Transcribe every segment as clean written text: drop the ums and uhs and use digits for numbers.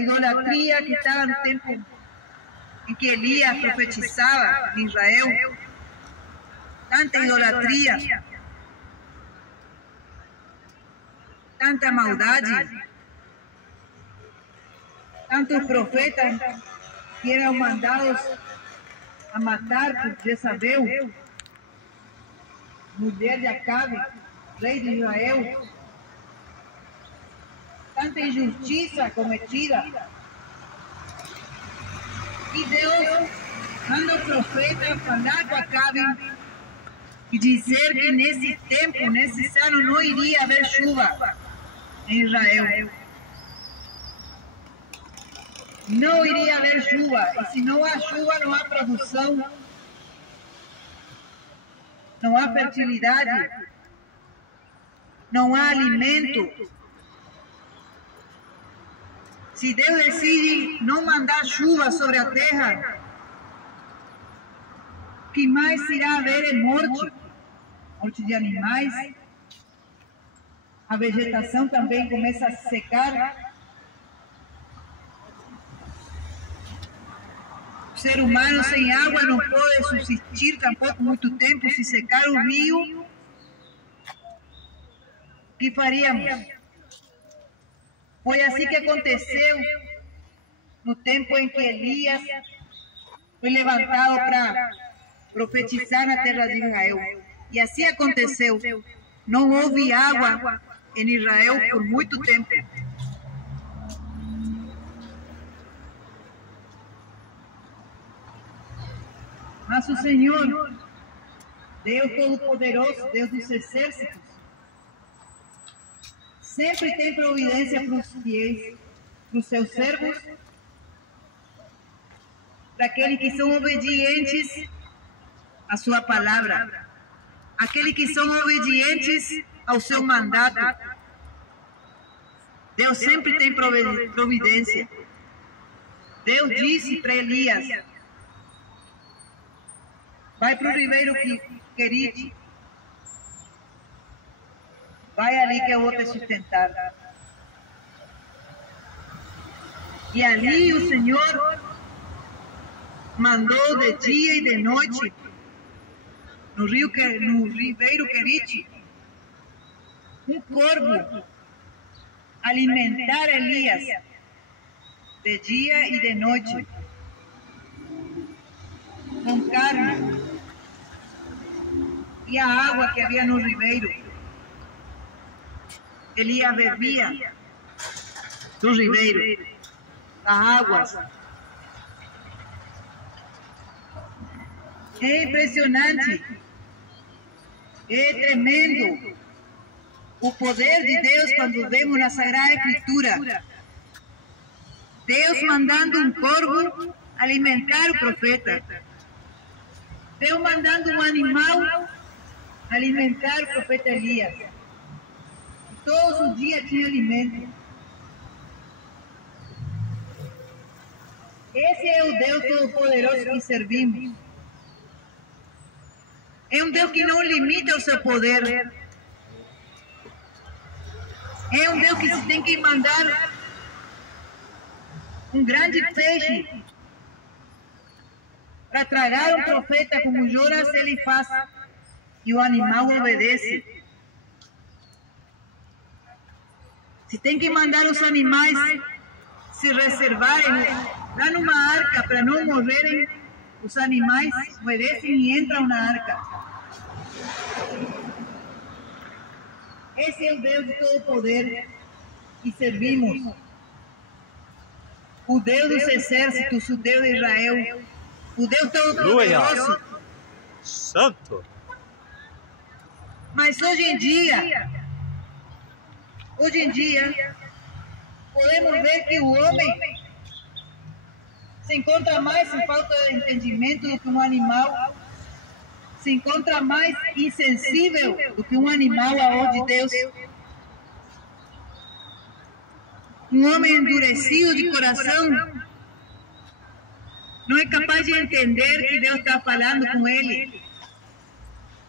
idolatria que estava no tempo em que Elias profetizava em Israel. Tanta idolatria, tanta maldade, tantos profetas que eram mandados a matar por Jezabel, mulher de Acabe, rei de Israel. Tanta injustiça cometida. E Deus manda o profeta falar com Acabe e dizer que nesse tempo, nesse ano, não iria haver chuva em Israel. Não iria haver chuva. E se não há chuva, não há produção, não há fertilidade, não há alimento. Se Deus decide não mandar chuva sobre a terra, o que mais irá haver é morte. Morte de animais. A vegetação também começa a secar. O ser humano sem água não pode subsistir tampouco muito tempo. Se secar o rio, o que faríamos? Foi assim que aconteceu no tempo em que Elias foi levantado para profetizar na terra de Israel. E assim aconteceu. Não houve água em Israel por muito tempo. Mas o Senhor, Deus Todo-Poderoso, Deus dos exércitos, sempre tem providência para os fiéis, para os seus servos, para aqueles que são obedientes à sua palavra, aqueles que são obedientes ao seu mandato. Deus sempre tem providência. Deus disse para Elias: vai para o ribeiro Querite, vai ali que eu vou te sustentar. E ali o Senhor mandou de dia e de noite, no ribeiro Querite, um corvo alimentar Elias de dia e de noite, com carne. E a água que havia no ribeiro, Elias bebia do ribeiro, das águas. É impressionante, é tremendo o poder de Deus quando vemos na Sagrada Escritura. Deus mandando um corvo alimentar o profeta. Deus mandando um animal alimentar o profeta Elias. E todos os dias tinha alimento. Esse é o Deus Todo-Poderoso que servimos. É um Deus que não limita o seu poder. É um Deus que se tem que mandar um grande peixe para tragar um profeta como Jonas, ele faz, e o animal obedece. Se tem que mandar os animais se reservarem lá numa arca para não morrerem, os animais obedecem e entram na arca. Esse é o Deus de todo poder que servimos. O Deus dos exércitos, o Deus de Israel, o Deus Todo-Poderoso. Santo. Mas hoje em dia, podemos ver que o homem se encontra mais em falta de entendimento do que um animal, se encontra mais insensível do que um animal à ordem de Deus. Um homem endurecido de coração não é capaz de entender que Deus está falando com ele.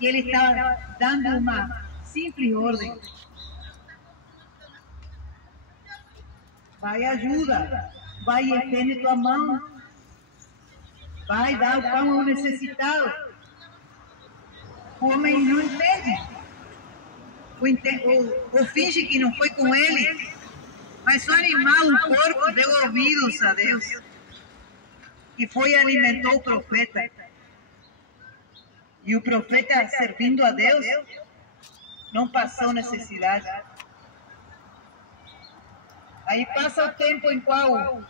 E ele está dando uma simples ordem. Vai ajuda. vai e estende tua mão, vai dar o pão ao necessitado. O homem não entende, ou finge que não foi com ele, mas o animal, o porco, deu ouvidos a Deus e foi e alimentou o profeta. E o profeta, servindo a Deus, não passou necessidade. Aí passa o tempo em qual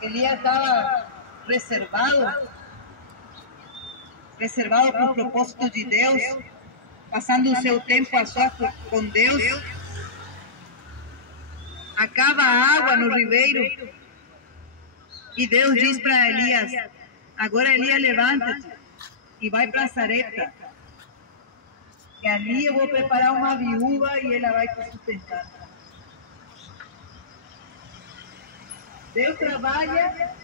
Elias estava reservado para o propósito de Deus, passando o seu tempo a sós com Deus. Acaba a água no ribeiro e Deus diz para Elias: agora Elias, levanta-te e vai para Sarepta, que ali eu vou preparar uma viúva e ela vai te sustentar. Deus trabalha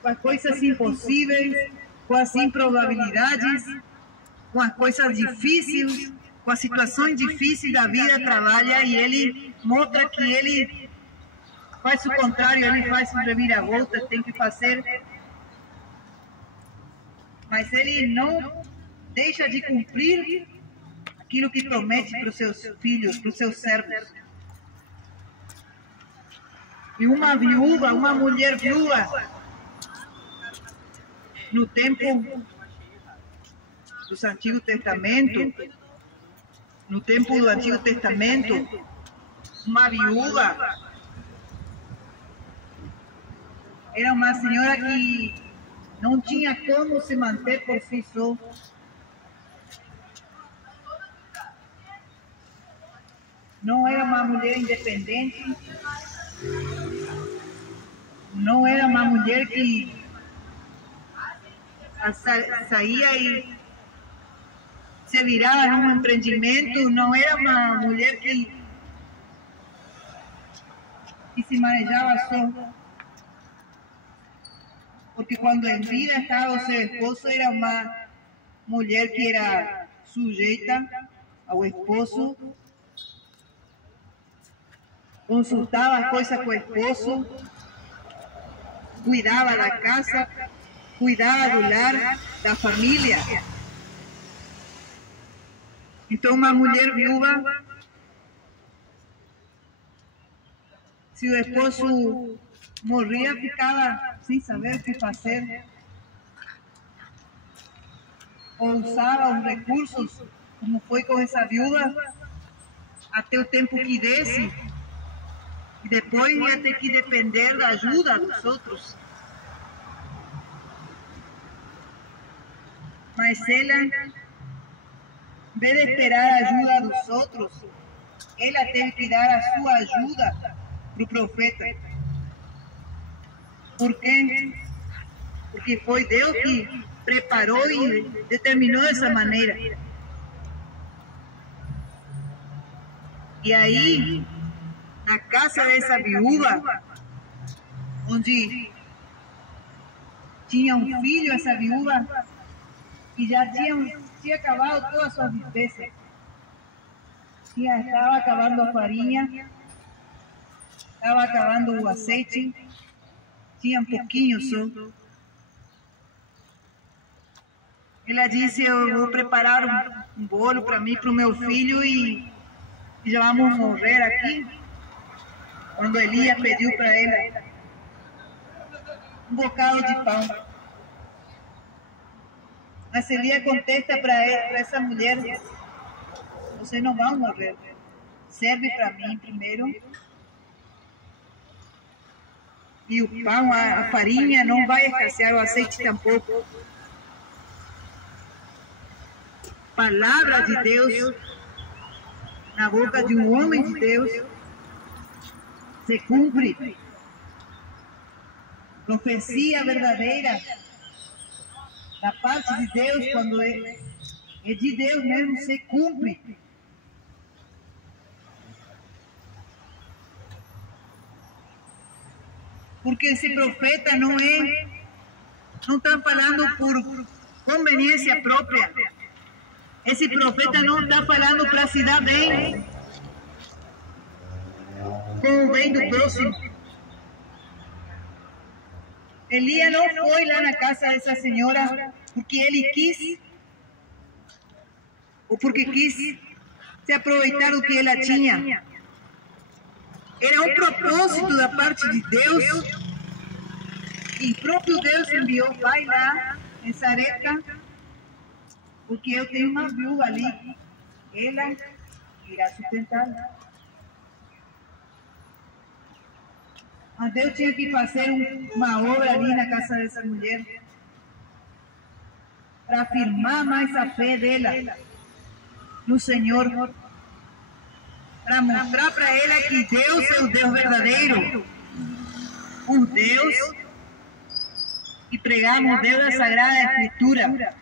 com as coisas impossíveis, com as improbabilidades, com as coisas difíceis, com as situações difíceis da vida, trabalha e Ele mostra que Ele faz o contrário, Ele faz o reviravolta, tem que fazer. Mas Ele não deixa de cumprir aquilo que promete para os seus filhos, para os seus servos. E uma viúva, uma mulher viúva, no tempo do Antigo Testamento, uma viúva era uma senhora que não tinha como se manter por si só. Não era uma mulher independente, não era uma mulher que saía e se virava num empreendimento, não era uma mulher que se manejava só. Porque quando em vida estava o seu esposo, era uma mulher que era sujeita ao esposo, consultava as coisas com o esposo, cuidava da casa, cuidava do lar, da família. Então, uma mulher viúva, se o esposo morria, ficava sem saber o que fazer, ou usava os recursos, como foi com essa viúva, até o tempo que desse, e depois ia ter que depender da ajuda dos outros. Mas ela, em vez de esperar a ajuda dos outros, ela teve que dar a sua ajuda para o profeta. Por quê? Porque foi Deus que preparou e determinou dessa maneira. E aí, na casa dessa viúva, onde tinha um filho, essa viúva, que já tinha acabado todas as suas despesas. Estava acabando a farinha, estava acabando o azeite, tinha um pouquinho só. Ela disse: eu vou preparar um bolo para mim, para o meu filho, e já vamos morrer aqui. Quando Elias pediu para ela um bocado de pão. Mas Elias contesta para essa mulher: você não vai morrer, serve para mim primeiro. E o pão, a farinha não vai escassear, o azeite tampouco. Palavra de Deus na boca de um homem de Deus se cumpre. Profecia verdadeira da parte de Deus, quando é de Deus mesmo, se cumpre. Porque esse profeta não está falando por conveniência própria. Esse profeta não está falando para se dar bem. com o bem do próximo. Elias não foi lá na casa dessa senhora porque ele quis, ou porque quis se aproveitar do que ela tinha. Era um propósito da parte de Deus, e o próprio Deus enviou: vai lá em Sarepta, porque eu tenho uma viúva ali, ela irá sustentá-la. Mas Deus tinha que fazer uma obra ali na casa dessa mulher, para afirmar mais a fé dela no Senhor, para mostrar para ela que Deus é o Deus verdadeiro, o Deus que pregamos, o Deus da Sagrada Escritura,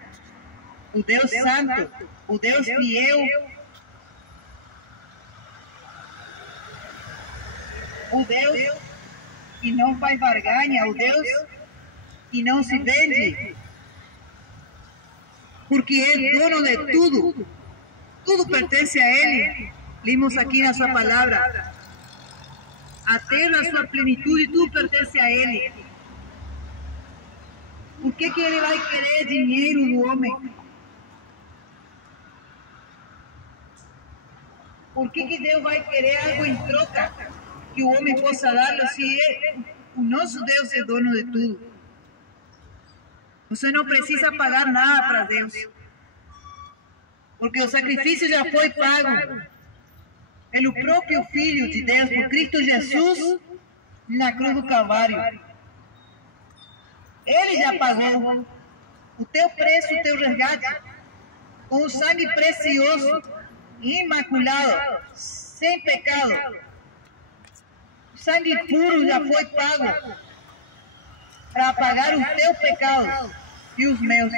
o Deus Santo, o Deus fiel, o Deus que não faz barganha, o Deus que não se vende, porque é dono de tudo, tudo pertence a Ele. Limos aqui na sua palavra, a terra, a sua plenitude, tudo pertence a Ele. Por que Ele vai querer dinheiro do homem? Por que Deus vai querer algo em troca que o homem possa dar-lo, se o nosso Deus é dono de tudo? Você não precisa pagar nada para Deus, porque o sacrifício já foi pago pelo próprio Filho de Deus, por Cristo Jesus, na cruz do Calvário. Ele já pagou o teu preço, o teu resgate, com o sangue precioso, imaculado, sem pecado. O sangue puro já foi pago para apagar os teus pecados e os meus.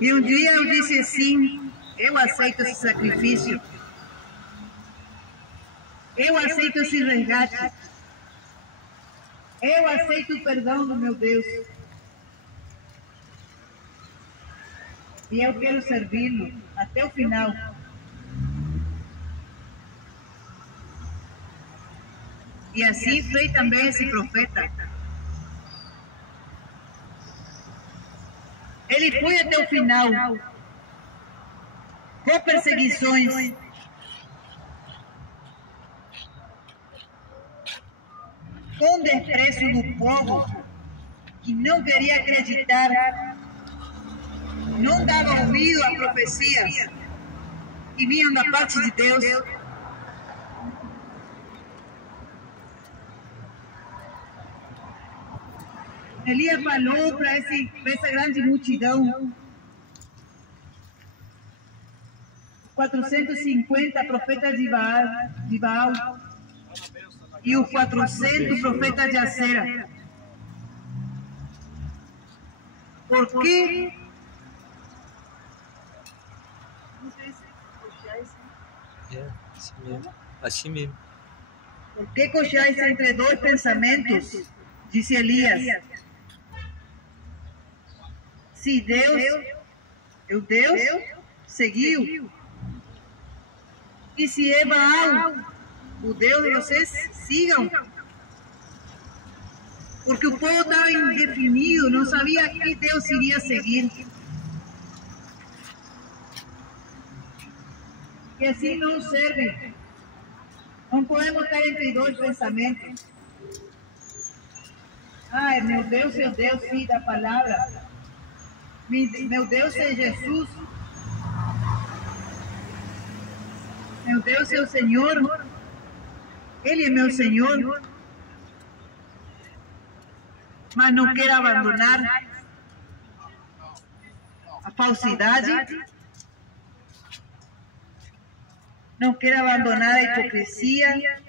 E um dia eu disse assim: eu aceito esse sacrifício, eu aceito esse resgate, eu aceito o perdão do meu Deus, e eu quero servi-lo até o final. E assim fez também esse profeta. Ele foi até o final, com perseguições, com desprezo do povo, que não queria acreditar, não dava ouvido a profecias que vinham da parte de Deus. Elias falou para essa grande multidão, 450 profetas de Baal e os 400 profetas de Acera. Por que? Assim mesmo. Por que coxais entre dois pensamentos? Disse Elias. Se Deus, o Deus, seguiu. E se é Baal, o Deus de vocês, sigam. Porque o povo estava indefinido, não sabia que Deus iria seguir. E assim não serve. Não podemos estar entre dois pensamentos. Ai, meu Deus é o Deus, sim, da palavra. Meu Deus é Jesus. Meu Deus é o Senhor. Ele é meu Senhor. Mas não quero abandonar a falsidade. Não quero abandonar a hipocrisia.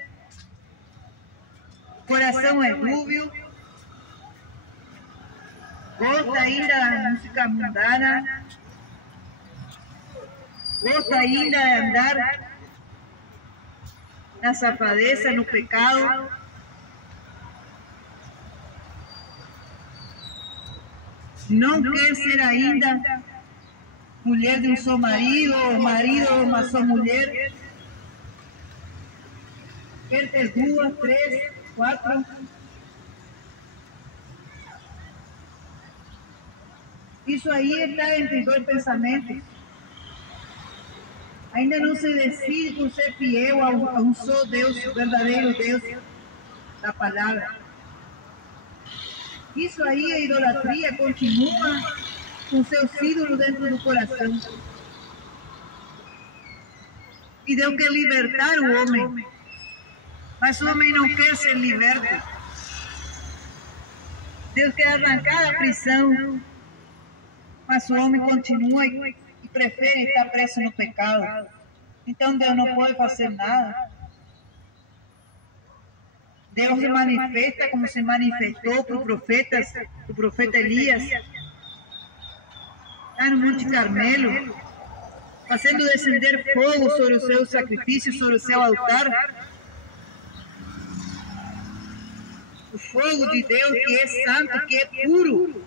O coração é dúbio. Gosta ainda da música mundana. Gosta ainda de andar na safadeza, no pecado. Não quer ser ainda mulher de um só marido, ou marido de uma só mulher. Quer ter 2, 3, 4. Isso aí está entre 2 pensamentos. Ainda não se decide por ser fiel a um só Deus, verdadeiro Deus da palavra. Isso aí, a idolatria continua com seus ídolos dentro do coração. E Deus quer libertar o homem, mas o homem não quer ser liberto. Deus quer arrancar a prisão, mas o homem continua e prefere estar preso no pecado. Então Deus não pode fazer nada. Deus se manifesta como se manifestou para o profeta Elias, lá no Monte Carmelo, fazendo descender fogo sobre o seu sacrifício, sobre o seu altar. O fogo de Deus que é santo, que é puro,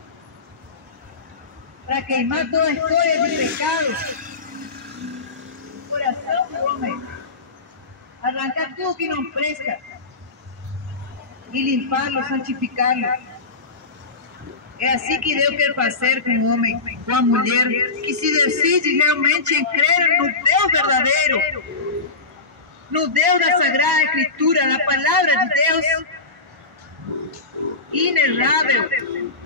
para queimar toda a história de pecados no coração do homem, arrancar tudo que não presta e limpá-lo, santificá-lo. É assim que Deus quer fazer com o homem, com a mulher, que se decide realmente em crer no Deus verdadeiro, no Deus da Sagrada Escritura, na Palavra de Deus, inerrável,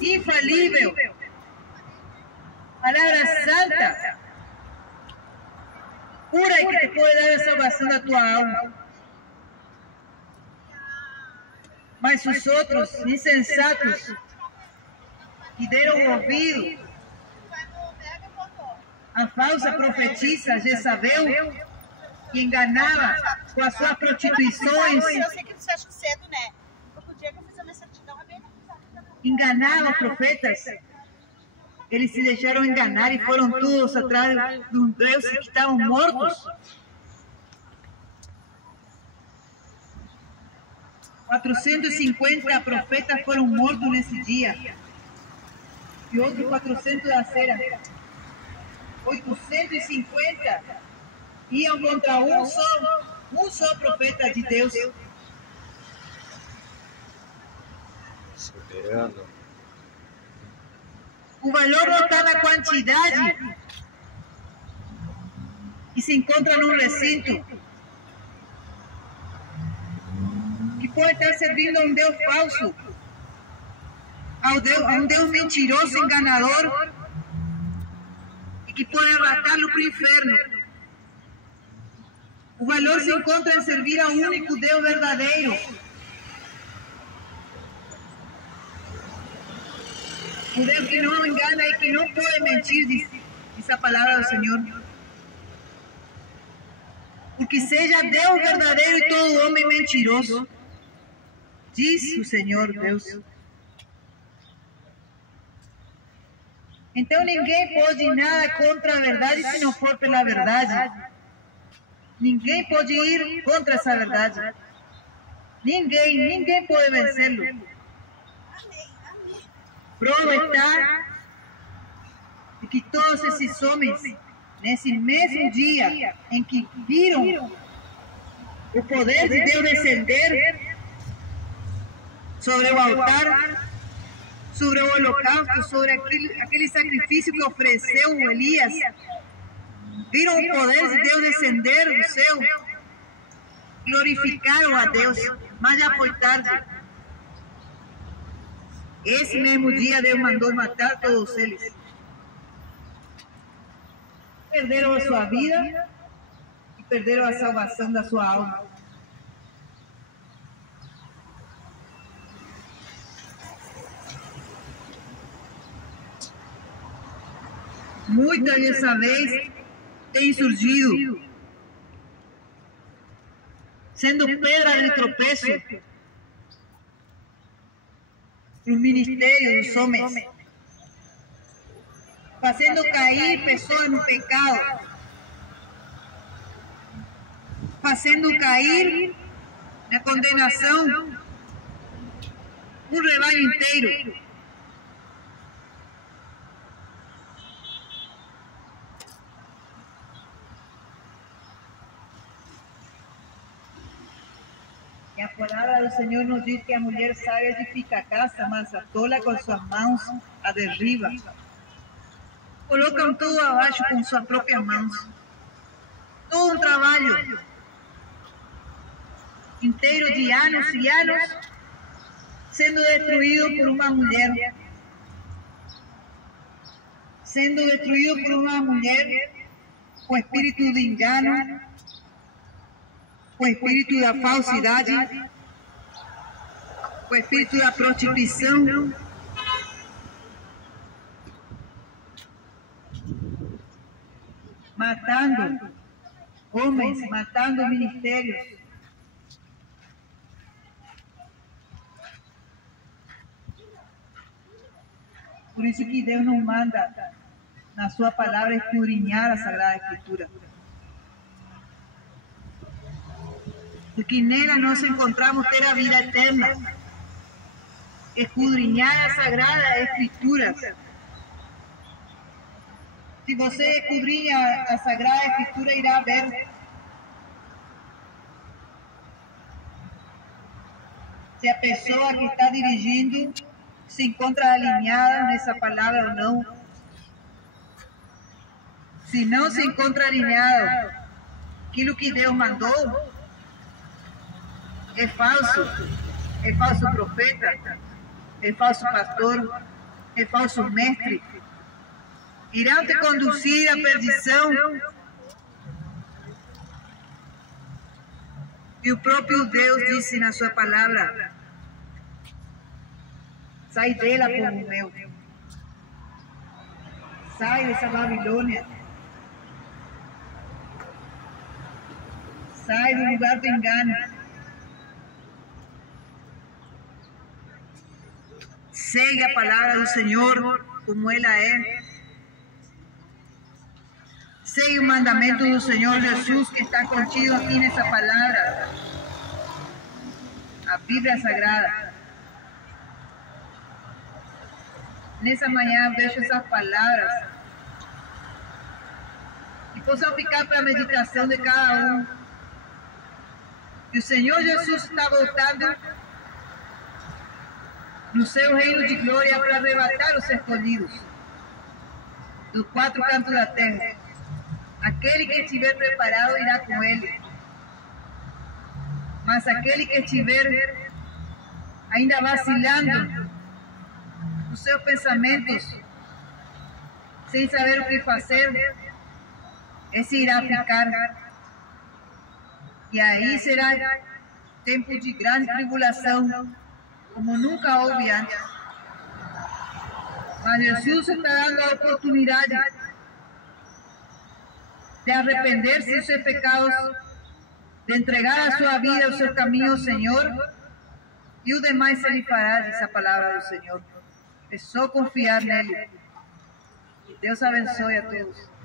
infalível, Palavra santa, pura e que te pode dar a salvação da tua alma. Mas os outros insensatos que deram ouvido à falsa profetisa Jezabel, que enganava com as suas prostituições, eu sei que você acha cedo, né? O dia que eu fiz a minha certidão é bem enganava profetas. Eles se deixaram enganar e foram todos atrás de um Deus que estavam mortos. 450 profetas foram mortos nesse dia. E outros 400 da cera. 850 iam contra um só profeta de Deus. Soberano. O valor não está na quantidade e se encontra num recinto que pode estar servindo a um Deus falso, a um Deus mentiroso, enganador, e que pode arrastá-lo para o inferno. O valor se encontra em servir ao único Deus verdadeiro. O Deus que não engana e que não pode mentir, diz a palavra do Senhor. Porque seja Deus verdadeiro e todo homem mentiroso, diz o Senhor Deus. Então ninguém pode ir nada contra a verdade se não for pela verdade. Ninguém pode ir contra essa verdade. Ninguém pode vencê-lo. Prova está de que todos esses homens, nesse mesmo dia em que viram o poder de Deus descender sobre o altar, sobre o holocausto, sobre aquele sacrifício que ofereceu Elias, viram o poder de Deus descender do céu, glorificaram a Deus, mas já foi tarde. Esse mesmo dia Deus mandou matar todos eles. Perderam a sua vida e perderam a salvação da sua alma. Muitas dessa vez têm surgido, sendo pedra de tropeço para o ministério dos homens, fazendo cair pessoas no pecado, fazendo cair na condenação um rebanho inteiro. palavra do Senhor nos diz que a mulher sábia edifica a casa, mas a tola com suas mãos a derriba. Colocam tudo abaixo com suas próprias mãos. Todo um trabalho inteiro de anos e anos sendo destruído por uma mulher. Sendo destruído por uma mulher com espírito de engano, com espírito da falsidade, com espírito da prostituição. Matando homens, matando ministérios. Por isso que Deus nos manda, na sua palavra, escudriñar a Sagrada Escritura. Porque nela nós encontramos ter a vida eterna. Escudriñar a Sagrada Escritura. Se você escudriña a Sagrada Escritura, irá ver se a pessoa que está dirigindo se encontra alinhada nessa palavra ou não. Se não se encontra alinhado, aquilo que Deus mandou é falso profeta, é falso pastor, é falso mestre. Irão te conduzir à perdição. E o próprio Deus disse na sua palavra: sai dela, povo meu. Sai dessa Babilônia. Sai do lugar do engano. Segue a palavra do Senhor como ela é. Segue o mandamento do Senhor Jesus que está contido aqui nessa palavra. A Bíblia Sagrada. Nessa manhã vejo essas palavras e possam ficar para a meditação de cada um. Que o Senhor Jesus está voltando no seu reino de glória para arrebatar os escolhidos dos quatro cantos da terra. Aquele que estiver preparado irá com ele. Mas aquele que estiver ainda vacilando nos seus pensamentos, sem saber o que fazer, esse irá ficar. E aí será tempo de grande tribulação, como nunca houve antes. Mas Jesus está dando a oportunidade de arrepender-se dos seus pecados, de entregar a sua vida, o seu caminho ao Senhor, e o demais Ele fará, diz a palavra do Senhor. É só confiar nele. Deus abençoe a todos.